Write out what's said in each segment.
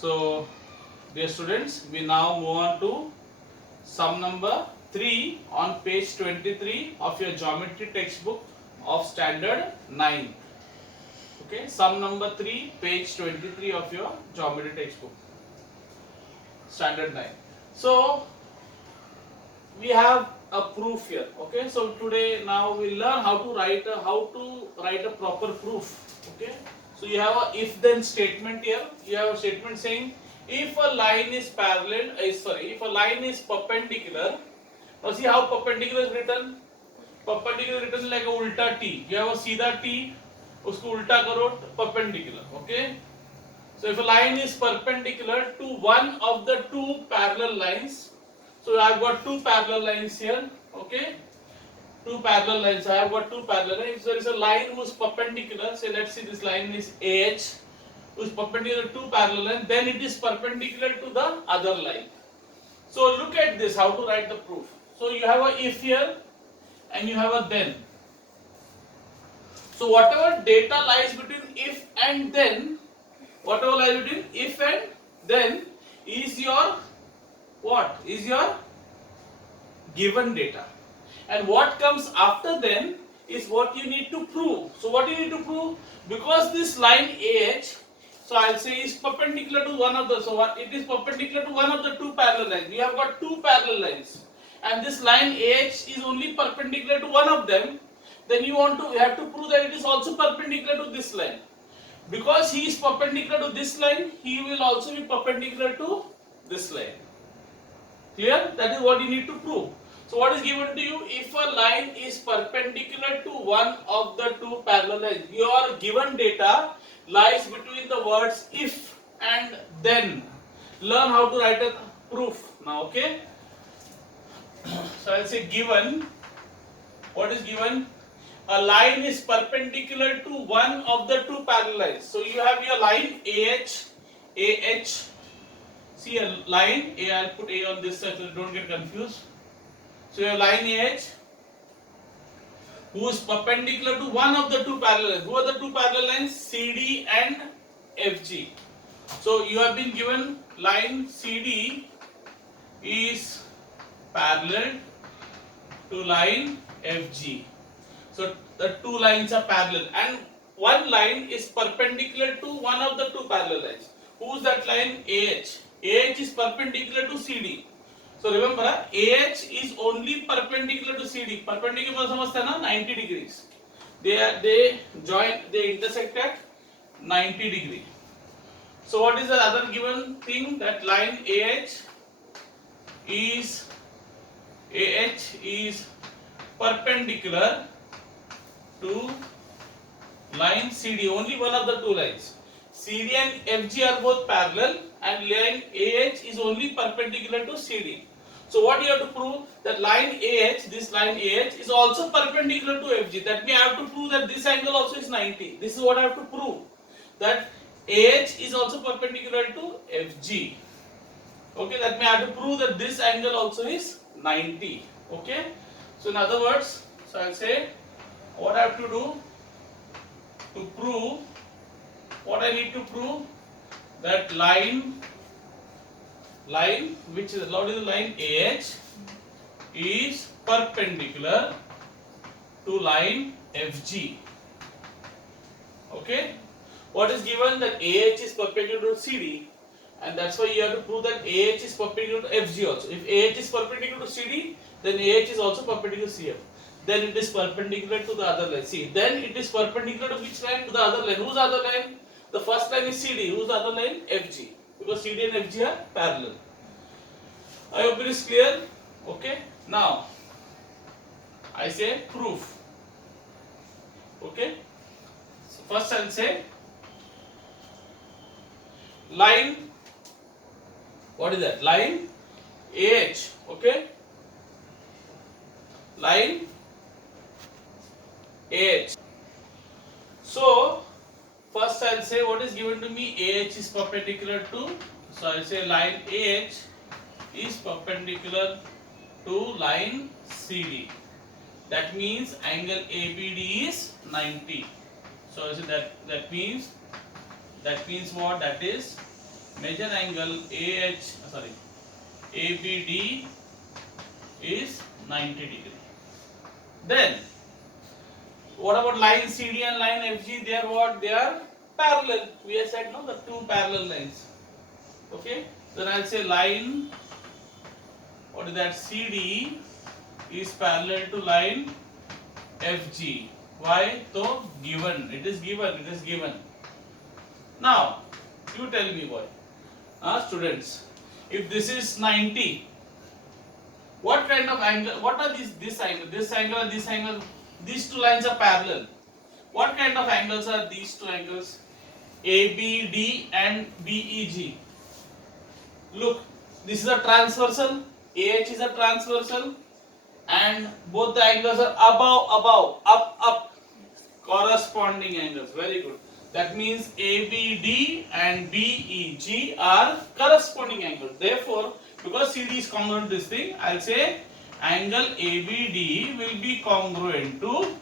So, dear students, we now move on to sum number 3 on page 23 of your geometry textbook of standard 9. Okay, sum number 3, page 23 of your geometry textbook, standard 9. So, we have a proof here. Okay, so today now we learn how to write a proper proof. Okay, so you have a if then statement here. You have a statement saying if a line is parallel, if a line is perpendicular. Now see how perpendicular is written. Perpendicular is written like a ulta T. You have a सीधा T, उसको उल्टा करो perpendicular. Okay. So if a line is perpendicular to one of the two parallel lines, so I have got two parallel lines here. Okay, two parallel lines. I have got two parallel lines. If there is a line whose perpendicular, say let's see this line is AH, whose perpendicular to parallel lines, then it is perpendicular to the other line. So look at this, how to write the proof. So you have a if here and you have a then. So whatever data lies between if and then, whatever lies between if and then is your what? Is your given data. And what comes after then is what you need to prove. So what you need to prove, because this line AH, so I'll say is perpendicular to one of the, so what it is perpendicular to one of the two parallel lines. We have got two parallel lines and this line AH is only perpendicular to one of them. Then you have to prove that it is also perpendicular to this line. Because he is perpendicular to this line, he will also be perpendicular to this line. Clear? That is what you need to prove. So what is given to you? If a line is perpendicular to one of the two parallel lines, your given data lies between the words if and then. Learn how to write a proof now, okay? So I'll say given. What is given? A line is perpendicular to one of the two parallel lines. So you have your line AH. See a line, I'll put A on this side so don't get confused. So your line AH who is perpendicular to one of the two parallel lines. Who are the two parallel lines? CD and FG. So you have been given line CD is parallel to line FG. So the two lines are parallel and one line is perpendicular to one of the two parallel lines. Who is that line? AH. AH is perpendicular to CD. So remember, AH is only perpendicular to CD. Perpendicular समझते हैं ना 90 degrees. They intersect at 90 degree. So what is the other given thing? That line AH is perpendicular to line CD. Only one of the two lines. CD and FG are both parallel and line AH is only perpendicular to CD. So what you have to prove? That line AH, this line AH is also perpendicular to FG. That means I have to prove that this angle also is 90. This is what I have to prove. That AH is also perpendicular to FG. Okay, that means I have to prove that this angle also is 90. Okay. So in other words, so I'll say what I have to do to prove, what I need to prove, that line which is allowed in the line AH is perpendicular to line FG. Okay, what is given? That AH is perpendicular to CD and that's why you have to prove that AH is perpendicular to FG also. If AH is perpendicular to CD, then AH is also perpendicular to CF. Then it is perpendicular to the other line. See, then it is perpendicular to which line? To the other line. Whose other line? The first line is CD. Whose other line? FG. Because CD and FG are parallel. I hope it is clear. Okay. Now, I say proof. Okay. So first I will say line. What is that? Line AH. Okay. Line AH. So first I will say what is given to me. AH is perpendicular to. So I will say line AH is perpendicular to line CD. That means angle ABD is 90. So I say that means what? That is Measure angle ABD is 90 degree. Then what about line CD and line FG? They are what? They are parallel. We have said no, the two parallel lines. Okay. Then I'll say line. What is that? CD is parallel to line FG. Why? So given. It is given. It is given. Now you tell me, boy. Students, if this is 90, what kind of angle? What are these? This angle, this angle, and this angle. These two lines are parallel. What kind of angles are these two angles? ABD and BEG. Look, this is a transversal. AH is a transversal, and both the angles are above, up. Corresponding angles. Very good. That means ABD and BEG are corresponding angles. Therefore, because CD is congruent to this thing, I'll say angle ABD will be congruent to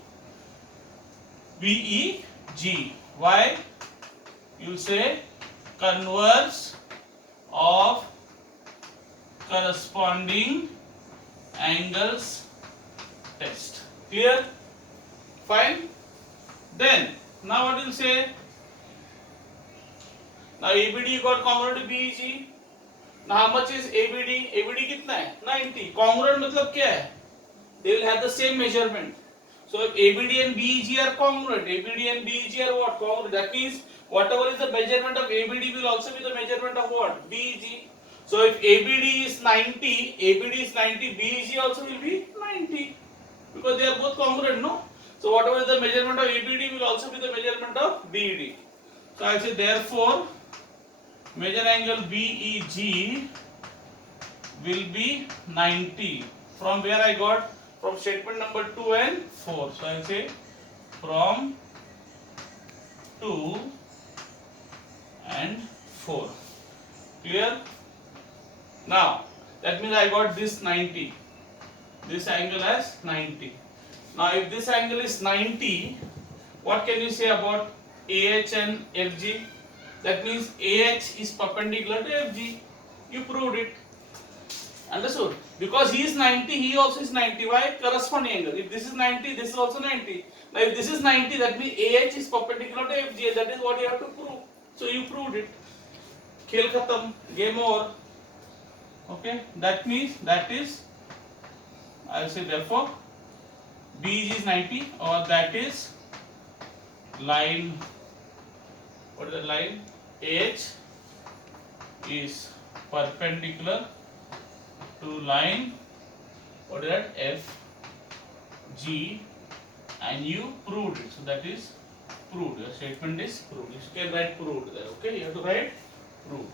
BEG. Why? You'll say converse of corresponding angles test. Clear? Fine. Then now what you'll say? Now ABD got congruent to BEG. Now how much is ABD? ABD कितना है? 90. Congruent मतलब क्या है? They will have the same measurement. So if ABD and BEG are congruent, ABD and BEG are what? Congruent. That means whatever is the measurement of ABD will also be the measurement of what? BEG. So if ABD is 90, BEG also will be 90 because they are both congruent, no? So whatever is the measurement of ABD will also be the measurement of BED. So I say therefore measure angle BEG will be 90. From where I got? From statement number 2 and 4. So I say from 2 and 4. Clear? Now that means I got this 90. This angle as 90. Now if this angle is 90, what can you say about AH and FG? That means AH is perpendicular to FG. You proved it. Understood? Because he is 90, he also is 90. Why? Corresponding angle. If this is 90, this is also 90. Now if this is 90, that means AH is perpendicular to FG. That is what you have to prove. So you proved it. Khel khatam. Game over. Okay? That means that is, I will say therefore BEG is 90, or that is line, what is the line? AH is perpendicular to line, what is that? FG, and you proved it. So that is proved. Your statement is proved. You can write proved there. Okay, you have to write proved.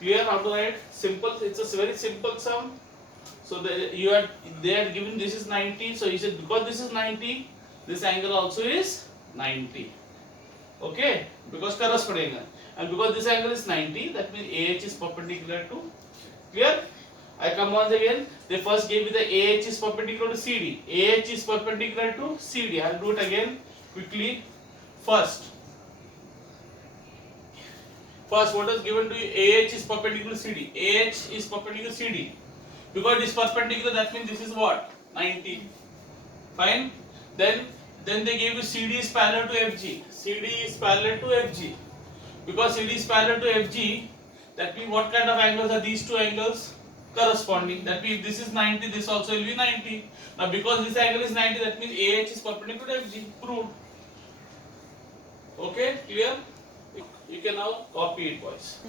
Clear how to write? Simple. It's a very simple sum. So they are given this is 90. So he said because this is 90, this angle also is 90. Okay, because corresponding angle, and because this angle is 90, that means AH is perpendicular to. Clear? I come once again. They first gave me the AH is perpendicular to CD. AH is perpendicular to CD. I'll do it again quickly. First, what is given to you? AH is perpendicular to CD. AH is perpendicular to CD. Because it is perpendicular, that means this is what? 90. Fine. Then they gave you CD is parallel to FG. CD is parallel to FG. Because CD is parallel to FG, that means what kind of angles are these two angles? Corresponding. That means if this is 90, this also will be 90. Now because this angle is 90, that means AH is perpendicular to FG. Proved. Okay, clear? You can now copy it, boys.